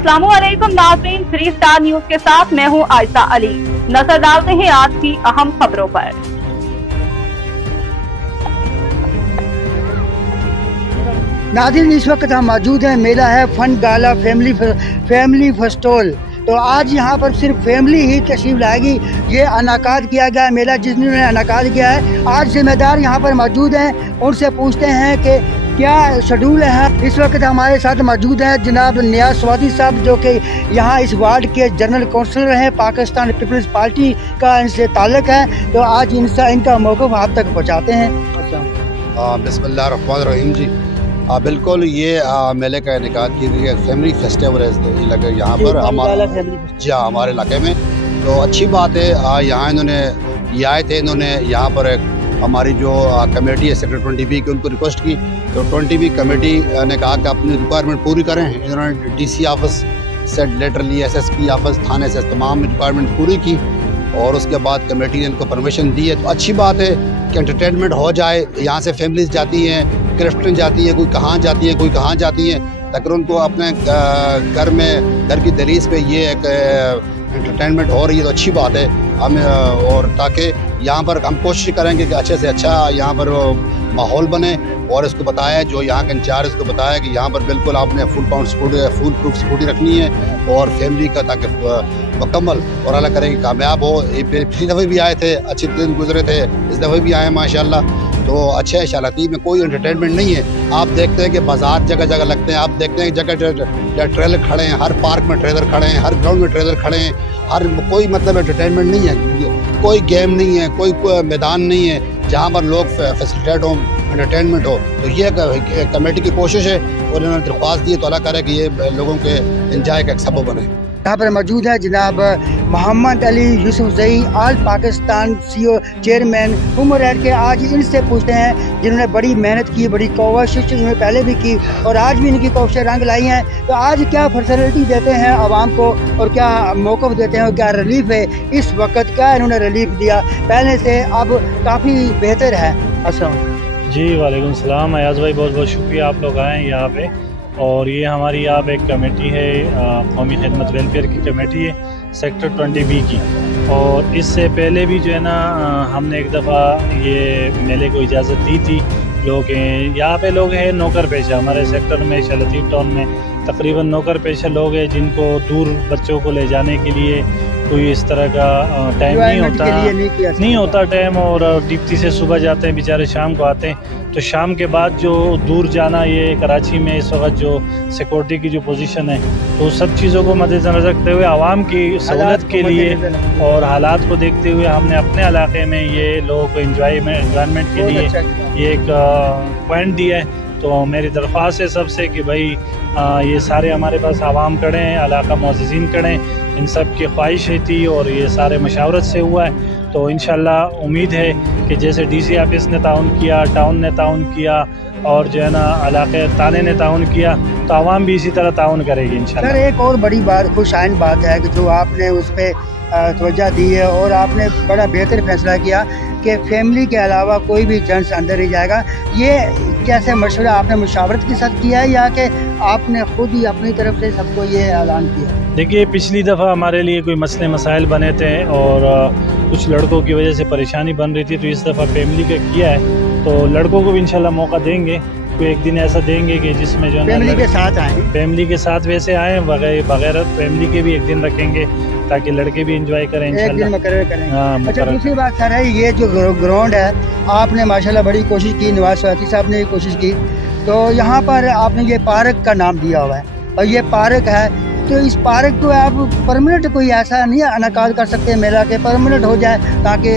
अस्सलामुअलैकुम नाज़रीन, 3 star news के साथ मैं हूं आयशा अली। नजर डालते हैं आज की अहम खबरों पर। नाज़रीन, इस वक्त हम मौजूद हैं, मेला है फन गाला फैमिली फेस्टिवल। तो आज यहाँ पर सिर्फ फैमिली ही तशरीफ लाएगी। ये अनाकाद किया गया है मेला, जिसने अनाकाद किया है। आज जिम्मेदार यहाँ पर मौजूद हैं, उनसे पूछते हैं कि क्या शेड्यूल है। इस वक्त हमारे साथ मौजूद हैं जनाब नियाज स्वादी साहब, जो कि यहाँ इस वार्ड के जनरल काउंसलर हैं, पाकिस्तान पीपल्स पार्टी का इनसे ताल्लुक है। तो आज इनका मौक़िफ़ आप तक पहुँचाते हैं। बिस्मिल्लाहिर्रहमानिर्रहीम जी, बिल्कुल ये मेले का इनेकाद की गई फैमिली फेस्टिवल है लगे यहाँ पर हमारे इलाके में। तो अच्छी बात है, यहाँ इन्होंने ये आए थे, इन्होंने यहाँ पर हमारी जो कमेटी है सेक्टर 20B की, उनको रिक्वेस्ट की। तो 20B कमेटी ने कहा कि अपनी रिक्वायरमेंट पूरी करें। इन्होंने DC ऑफिस से लेटर ली, SSP ऑफिस, थाने से तमाम रिक्वायरमेंट पूरी की और उसके बाद कमेटी ने इनको परमिशन दी है। तो अच्छी बात है कि एंटरटेनमेंट हो जाए। यहाँ से फैमिलीज जाती हैं, क्रिफ्टन जाती है, कोई कहाँ जाती है, कोई कहाँ जाती है, लेकिन उनको अपने घर की दहलीज पे ये एक एंटरटेनमेंट हो रही है। तो अच्छी बात है हम, और ताकि यहाँ पर हम कोशिश करेंगे कि अच्छे से अच्छा यहाँ पर माहौल बने। और इसको बताया, जो यहाँ के इंचार्ज इसको बताया कि यहाँ पर बिल्कुल आपने फुल प्रूफ सिक्योरिटी रखनी है और फैमिली का, ताकि मुकम्मल और अल्लाह करे कि कामयाब हो। पिछली दफ़े भी आए थे, अच्छे दिन गुजरे थे, इस दफ़े भी आए माशाल्लाह। तो अच्छे है। शालाती में कोई एंटरटेनमेंट नहीं है। आप देखते हैं कि बाजार जगह जगह लगते हैं, आप देखते हैं जगह ट्रेलर खड़े हैं, हर पार्क में ट्रेलर खड़े हैं, हर ग्राउंड में ट्रेलर खड़े हैं, हर कोई मतलब एंटरटेनमेंट नहीं है, कोई गेम नहीं है, कोई मैदान नहीं है जहाँ पर लोग फैसिलिटेट हो, एंटरटेनमेंट हो। तो ये कमेटी की कोशिश है और इन्होंने दरख्वास्त दी, तो अल्लाह करे कि ये लोगों के इंजॉय का एक सबब बने। यहाँ पर मौजूद है जनाब Mohammad Ali Yousafzai, all Pakistan CO chairman Umar ऐड के। आज इनसे पूछते हैं, जिन्होंने बड़ी मेहनत की, बड़ी कोशिश इन्होंने पहले भी की और आज भी इनकी कोशिशें रंग लाई हैं। तो आज क्या फैसिलिटी देते हैं आवाम को और क्या मौक़िफ़ देते हैं और क्या रिलीफ है इस वक्त, क्या इन्होंने रिलीफ दिया पहले से, अब काफ़ी बेहतर है। अस्सलाम जी, वालेकुम सलाम अयाज भाई, बहुत बहुत शुक्रिया आप लोग आए यहाँ पे। और ये हमारी यहाँ पे एक कमेटी है, कौमी खिदमत वेलफेयर की कमेटी है सेक्टर 20B की। और इससे पहले भी जो है ना, हमने एक दफ़ा ये मेले को इजाज़त दी थी। लोग यहाँ पे लोग हैं नौकर पेशा, हमारे सेक्टर में लतीफ़ टाउन में तकरीबन नौकर पेशा लोग हैं, जिनको दूर बच्चों को ले जाने के लिए कोई इस तरह का टाइम नहीं होता टाइम, और डिप्टी से सुबह जाते हैं बेचारे, शाम को आते हैं। तो शाम के बाद जो दूर जाना, ये कराची में इस वक्त जो सिक्योरिटी की जो पोजीशन है, तो सब चीज़ों को मद्देनज़र रखते हुए आवाम की सहूलत के लिए और हालात को देखते हुए हमने अपने इलाके में ये लोगों को एंजॉयमेंट के लिए ये एक पॉइंट दिया है। तो मेरी दरख्वास्त है सबसे कि भाई ये सारे हमारे पास आवाम खड़े हैं, इलाका मुअज़्ज़िज़ीन खड़े हैं, इन सब की ख्वाहिश थी और ये सारे मशावरत से हुआ है। तो इंशाल्लाह उम्मीद है कि जैसे DC ऑफिस ने ताउन किया, टाउन ने ताउन किया और जो है ना इलाके थाने ने ताउन किया, तो आवाम भी इसी तरह ताउन करेगी इंशाल्लाह। सर, एक और बड़ी बात, खुशाइन बात है कि जो आपने उस पर तवज्जो दी है और आपने बड़ा बेहतर फैसला किया कि फैमिली के अलावा कोई भी जेंट्स अंदर नहीं जाएगा। ये कैसे मशवरा आपने मुशावरत के साथ किया है या कि आपने खुद ही अपनी तरफ से सबको ये ऐलान किया? देखिए, पिछली दफ़ा हमारे लिए कोई मसले मसाइल बने थे और कुछ लड़कों की वजह से परेशानी बन रही थी, तो इस दफ़ा फैमिली का किया है। तो लड़कों को भी इंशाल्लाह मौका देंगे, कोई एक दिन ऐसा देंगे कि जिसमें जो है फैमिली के साथ आए, फैमिली के साथ वैसे आए बगैर फैमिली के भी एक दिन रखेंगे ताकि लड़के भी एंजॉय करें इंशाल्लाह। अच्छा, दूसरी बात सर है, ये जो ग्राउंड है, आपने माशाल्लाह बड़ी कोशिश की, नवाज स्वाति साहब ने भी कोशिश की। तो यहाँ पर आपने ये पार्क का नाम दिया हुआ है और ये पार्क है, तो इस पार्क को आप परमानेंट कोई ऐसा नहीं अनाकाद कर सकते मेला के, परमानेंट हो जाए ताकि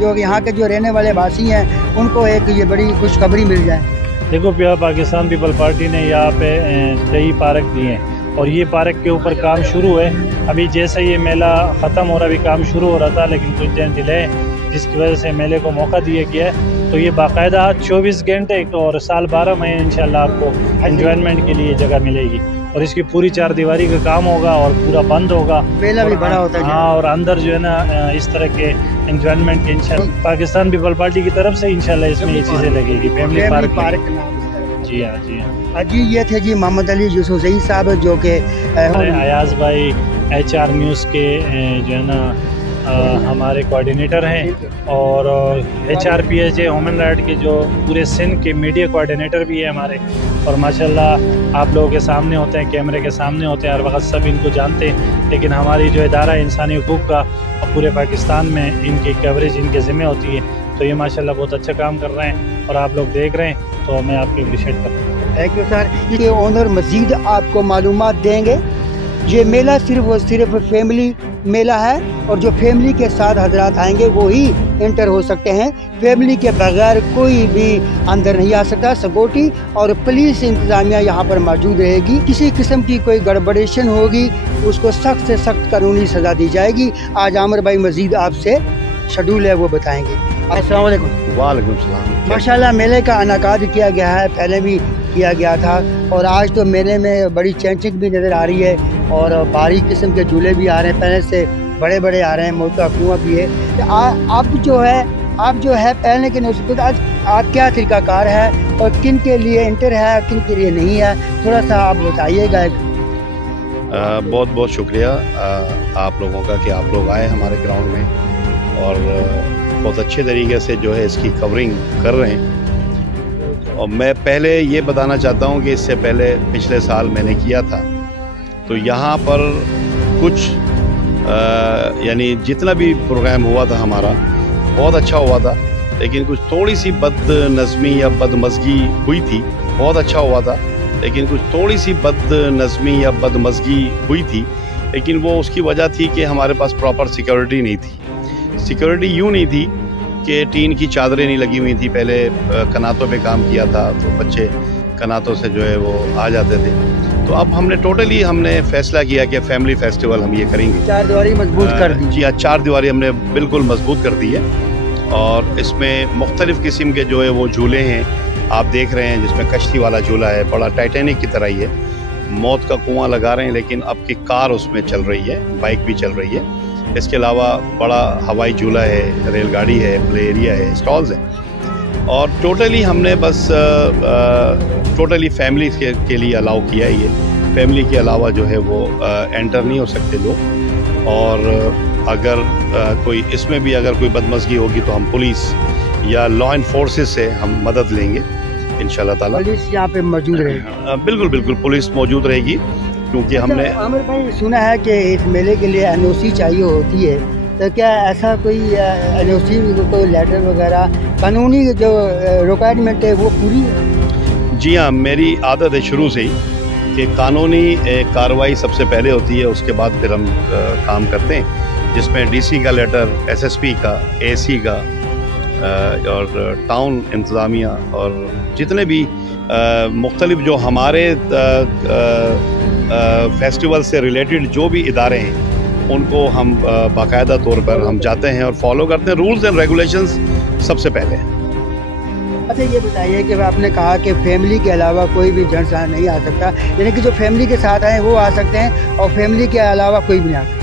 जो यहाँ के जो रहने वाले वासी हैं उनको एक ये बड़ी खुशखबरी मिल जाए? देखो, पाकिस्तान पीपल पार्टी ने यहाँ पे कई पार्क दिए हैं और ये पार्क के ऊपर काम शुरू है। अभी जैसे ये मेला ख़त्म हो रहा, अभी काम शुरू हो रहा था, लेकिन कुछ दिन डिले है जिसकी वजह से मेले को मौका दिया गया है। तो ये बाकायदा 24 घंटे और साल 12 महीने इंशाल्लाह आपको एंजॉयमेंट के लिए जगह मिलेगी और इसकी पूरी 4 दीवारी का काम होगा और पूरा बंद होगा। मेला भी बड़ा होता है। हाँ, और अंदर जो है ना इस तरह के एंजॉयमेंट इंशाल्लाह पाकिस्तान पीपल पार्टी की तरफ से इंशाल्लाह इसमें ये चीज़ें लगेगी। Family park. जी। जी हाँ जी हाँ। जी ये थे जी मोहम्मद अली यूसुफजई साहब जो कि अयाज भाई HR न्यूज़ के जो है ना हमारे कोऑर्डिनेटर हैं और HRPS ह्यूमन राइट के जो पूरे सिंध के मीडिया कोऑर्डिनेटर भी है हमारे। और माशाल्लाह आप लोगों के सामने होते हैं, कैमरे के सामने होते हैं, हर वक्त सब इनको जानते हैं, लेकिन हमारी जो इदारा इंसानी हुकूक़ का और पूरे पाकिस्तान में इनकी कवरेज इनके ज़िम्मे होती है। तो ये माशाल्लाह बहुत अच्छा काम कर रहे हैं और आप लोग देख रहे हैं, तो मैं आपकी अप्रिशिएट करता हूँ। Thank you sir. ये ओनर मज़ीद आपको मालूमात देंगे। ये मेला सिर्फ और सिर्फ फैमिली मेला है और जो फैमिली के साथ हजरात आएंगे वो ही एंटर हो सकते हैं। फैमिली के बगैर कोई भी अंदर नहीं आ सकता। सिक्योरिटी और पुलिस इंतजामिया यहाँ पर मौजूद रहेगी। किसी किस्म की कोई गड़बड़ेशन होगी उसको सख्त से सख्त कानूनी सज़ा दी जाएगी। आज आमिर भाई मज़ीद आपसे शेड्यूल है वो बताएंगे। अस्सलाम वालेकुम। वालेकुम सलाम। माशाल्लाह मेले का इनेकाद किया गया है, पहले भी किया गया था और आज तो मेले में बड़ी चैंचिंग भी नज़र आ रही है और भारी किस्म के झूले भी आ रहे हैं, पहले से बड़े बड़े आ रहे हैं, मोटा कुआं भी है। तो आप जो है पहले के नौसियत आज क्या तरीक़ाकार है और किन के लिए इंटर है किन के लिए नहीं है, थोड़ा सा आप बताइएगा। बहुत बहुत शुक्रिया आप लोगों का कि आप लोग आए हमारे ग्राउंड में और बहुत अच्छे तरीके से जो है इसकी कवरिंग कर रहे हैं। और मैं पहले ये बताना चाहता हूँ कि इससे पहले पिछले साल मैंने किया था तो यहाँ पर कुछ यानी जितना भी प्रोग्राम हुआ था हमारा बहुत अच्छा हुआ था, लेकिन कुछ थोड़ी सी बदनज़मी या बदमज़गी हुई थी। बहुत अच्छा हुआ था लेकिन कुछ थोड़ी सी बदनज़मी या बदमज़गी हुई थी, लेकिन वो उसकी वजह थी कि हमारे पास प्रॉपर सिक्योरिटी नहीं थी। सिक्योरिटी यूँ नहीं थी कि टीन की चादरें नहीं लगी हुई थी। पहले कनातों पे काम किया था तो बच्चे कनातों से जो है वो आ जाते थे। तो अब हमने फैसला किया कि फैमिली फेस्टिवल हम ये करेंगे। चार दीवारी मजबूत कर दी। जी हाँ, चार दीवारी हमने बिल्कुल मजबूत कर दी है और इसमें मुख्तलिफ़ किस्म के जो है वो झूले हैं आप देख रहे हैं, जिसमें कश्ती वाला झूला है, बड़ा टाइटैनिक की तरह ही है। मौत का कुआं लगा रहे हैं लेकिन अब की कार उसमें चल रही है, बाइक भी चल रही है। इसके अलावा बड़ा हवाई झूला है, रेलगाड़ी है, प्ले एरिया है, स्टॉल्स हैं और टोटली हमने बस टोटली फैमिली के लिए अलाउ किया है। ये फैमिली के अलावा जो है वो एंटर नहीं हो सकते लोग। और अगर कोई इसमें भी अगर कोई बदमज़गी होगी तो हम पुलिस या लॉ एनफोर्सेस से हम मदद लेंगे इंशाल्लाह ताला। पुलिस यहाँ पे मौजूद रहेगी? बिल्कुल बिल्कुल पुलिस मौजूद रहेगी क्योंकि हमने आमिर भाई सुना है कि इस मेले के लिए NOC चाहिए होती है, तो क्या ऐसा कोई NOC कोई लेटर वगैरह कानूनी जो रिक्वायरमेंट है वो पूरी है? जी हाँ, मेरी आदत है शुरू से ही कि कानूनी कार्रवाई सबसे पहले होती है, उसके बाद फिर हम काम करते हैं, जिसमें DC का लेटर, SSP का, AC का और टाउन इंतज़ामिया और जितने भी मुख्तलिफ जो हमारे फेस्टिवल से रिलेटेड जो भी इदारे हैं उनको हम बाकायदा तौर पर हम जाते हैं और फॉलो करते हैं। रूल्स एंड रेगुलेशंस सबसे पहले। अच्छा ये बताइए कि आपने कहा कि फैमिली के अलावा कोई भी जेंट्स नहीं आ सकता, यानी कि जो फैमिली के साथ आए वो आ सकते हैं और फैमिली के अलावा कोई भी नहीं आ सकता?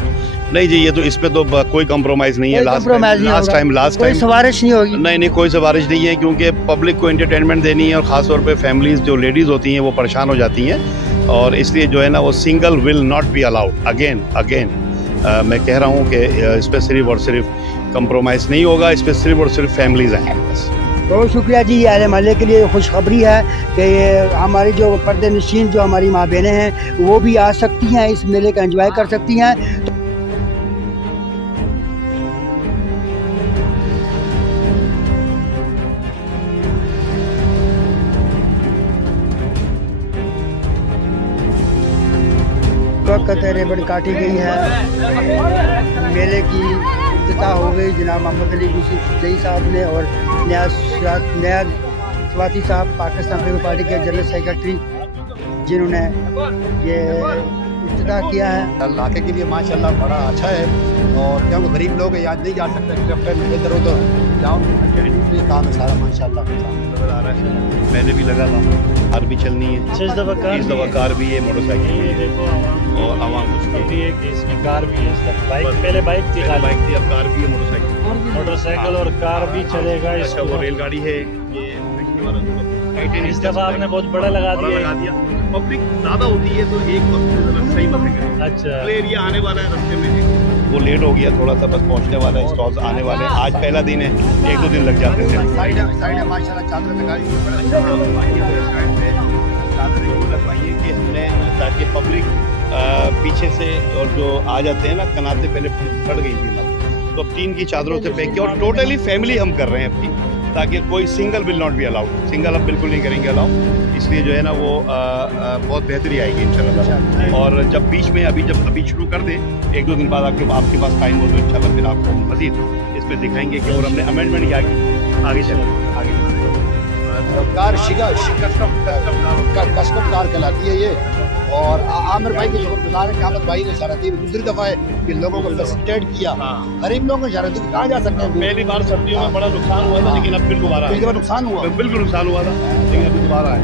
नहीं जी, ये तो इस पे तो कोई कंप्रोमाइज़ नहीं है। लास्ट टाइम कोई सवारिश नहीं होगी? नहीं, कोई सवारिश नहीं है क्योंकि पब्लिक को एंटरटेनमेंट देनी है और ख़ास तौर पे फैमिलीज़ जो लेडीज़ होती हैं वो परेशान हो जाती हैं और इसलिए जो है ना वो single will not be allowed. Again मैं कह रहा हूँ कि इस पर सिर्फ और सिर्फ कंप्रोमाइज़ नहीं होगा, इस पर सिर्फ और सिर्फ फैमिलीज़ आएंगी बस। बहुत शुक्रिया जी। अहले महल्ले के लिए खुशखबरी है कि हमारी जो पर्दे नशीन जो हमारी माँ बहनें हैं वो भी आ सकती हैं, इस मेले का एंजॉय कर सकती हैं। वक्त रिबन काटी गई है, मेले की इफ्तिताह हो गई। जनाब मोहम्मद अली यूसुफजई साहब ने और नया स्वाति साहब पाकिस्तान पीपल्स पार्टी के जनरल सेक्रेटरी जिन्होंने ये इफ्तिताह किया है। इलाके के लिए माशाल्लाह बड़ा अच्छा है और क्योंकि गरीब लोग याद नहीं जा सकते इधर उधर जाऊँ काम है सारा माशाल्लाह आ रहा है। मैंने भी लगा था, कार भी चलनी है, 6 दफ़ा कार भी है, मोटरसाइकिल भी है। देखो और आवाम भी है कि इसमें कार भी है, बाइक पहले बाइक थी, अब कार भी है, मोटरसाइकिल और कार भी चलेगा। अच्छा वो रेलगाड़ी है, ये इस दफा आपने बहुत बड़ा लगा दिया। पब्लिक ज्यादा होती है तो एक वक्त सही बात है। अच्छा, एरिया आने वाला है रास्ते में, वो लेट हो गया थोड़ा सा, बस पहुंचने वाला है, स्टॉल्स आने वाले हैं। आज पहला दिन है, 1-2 दिन लग जाते थे। साइड माशाल्लाह चादर लगाई लगवाइए कि हमने, ताकि पब्लिक पीछे से और जो आ जाते हैं ना कनाते, पहले फट गई थी तो अब 3 की चादरों से पैक किया और टोटली फैमिली हम कर रहे हैं अपनी, ताकि कोई single will not be allowed, single अब बिल्कुल नहीं करेंगे अलाउ। इसलिए जो है ना वो बहुत बेहतरी आएगी इंशाल्लाह। और जब बीच में अभी शुरू कर दे 1-2 दिन बाद आपके पास टाइम हो तो इंशाल्लाह फिर आपको मजीद इसमें दिखाएंगे कि और हमने अमेंडमेंट किया आगे कस्टम कार कहलाती है ये। और आमिर भाई के शुक्रगुजार है कि अहमद भाई ने शरारती दूसरी दफा है कि लोगों को फैसिलिटेट किया। गरीब लोगों को शरारती कहाँ जा सकते हैं। पहली बार सर्दियों में बड़ा नुकसान हुआ था, लेकिन अब फिर दोबारा नुकसान हुआ, बिल्कुल नुकसान हुआ था, लेकिन अभी दोबारा है।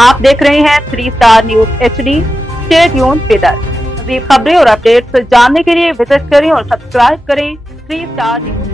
आप देख रहे हैं 3 star news HD। Stay tuned with us. मज़ीद खबरें और अपडेट्स जानने के लिए विजिट करें और सब्सक्राइब करें 3 स्टार न्यूज।